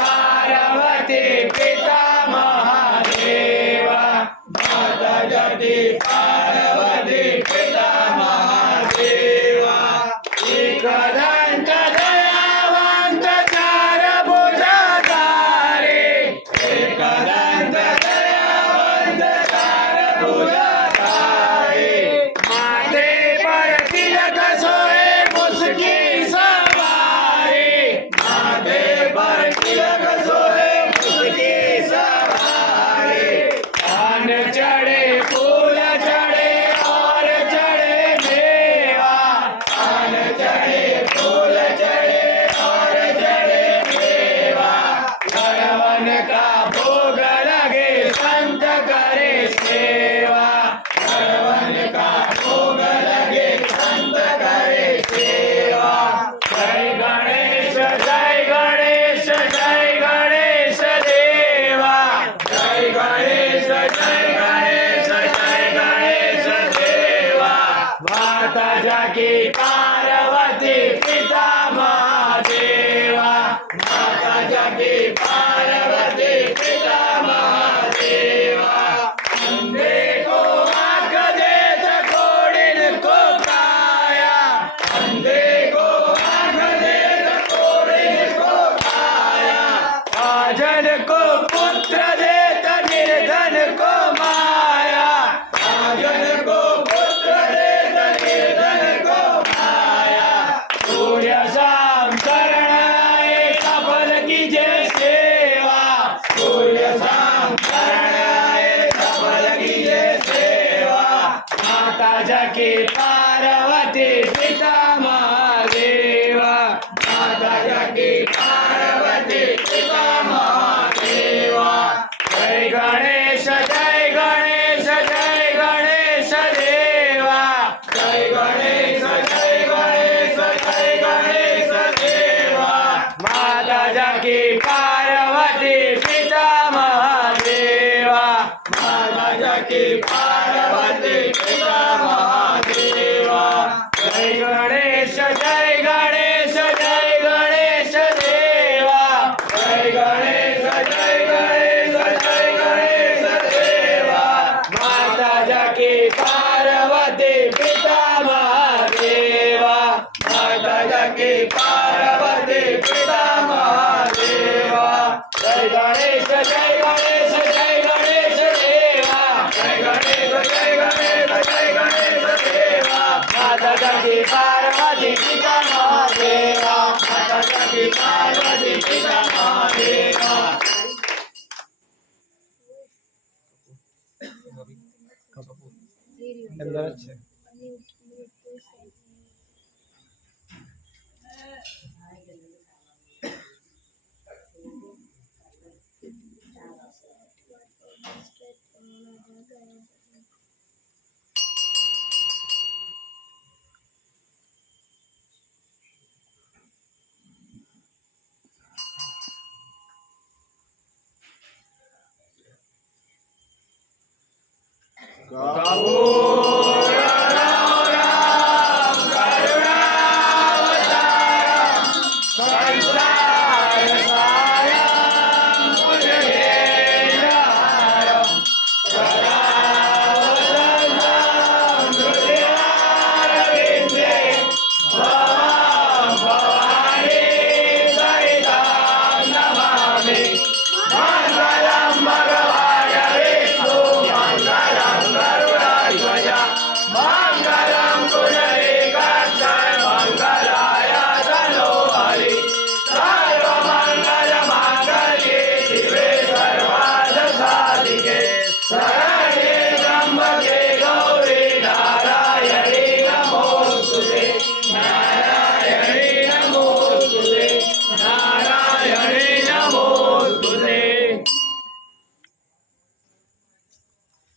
पार्वती पिता महादेवा माता जगती पार्वती पिता महादेवा एकदंत दयावंत चार भुजाधारी एकदंत दयावंत चार भुजाधारी माथे पर तिलक सोए मुस्की सवारी माथे पर तिलक सोए मुस्की सवारी कान चढ़े फूल चढ़े और चढ़े मेवा कान चढ़े फूल चढ़े और चढ़े मेवा गणवन का भोग लगे संत करे सेवा गणवन का भोग लगे संत करे सेवा जय गणेश जय गणेश जय गणेश देवा जय गणेश जय गणेश जय गणेश देवा माता जाकी पार्वती पिता महादेवा माता जाकी पार्वती पिता महादेवा अंधे को आँख देत कोड़िन को काया अंधे को आँख देत कोड़िन को काया आजन को पुत्र देत निर्धन को माया आजन को पुत्र देत निर्धन को माया सूर्य शाम शरण आए सफल कीजिए सेवा सूर्य शाम शरण आए सफल कीजिए सेवा माता जाकी पार्वती पिता महादेवा माता जाकी पार्वती पिता महादेवा जय गणेश जय गणेश जय गणेश देवा जय गणेश जय गणेश जय गणेश देवा माता जाकी पार्वती पिता महादेवा माता जाकी पार्वती पिता महादेवा जय गणेश जय गणेश जय गणेश देवा जय गणेश जय गणेश जय गणेश देवा माता जाकी पार्वती पिता महादेवा माता जाकी पार्वती पिता महादेवा जय गणेश जय गणेश जय गणेश देवा जय गणेश जय गणेश जय गणेश देवा माता जाकी पार्वती पिता महादेवा माता जाकी पार्वती पिता महादेवा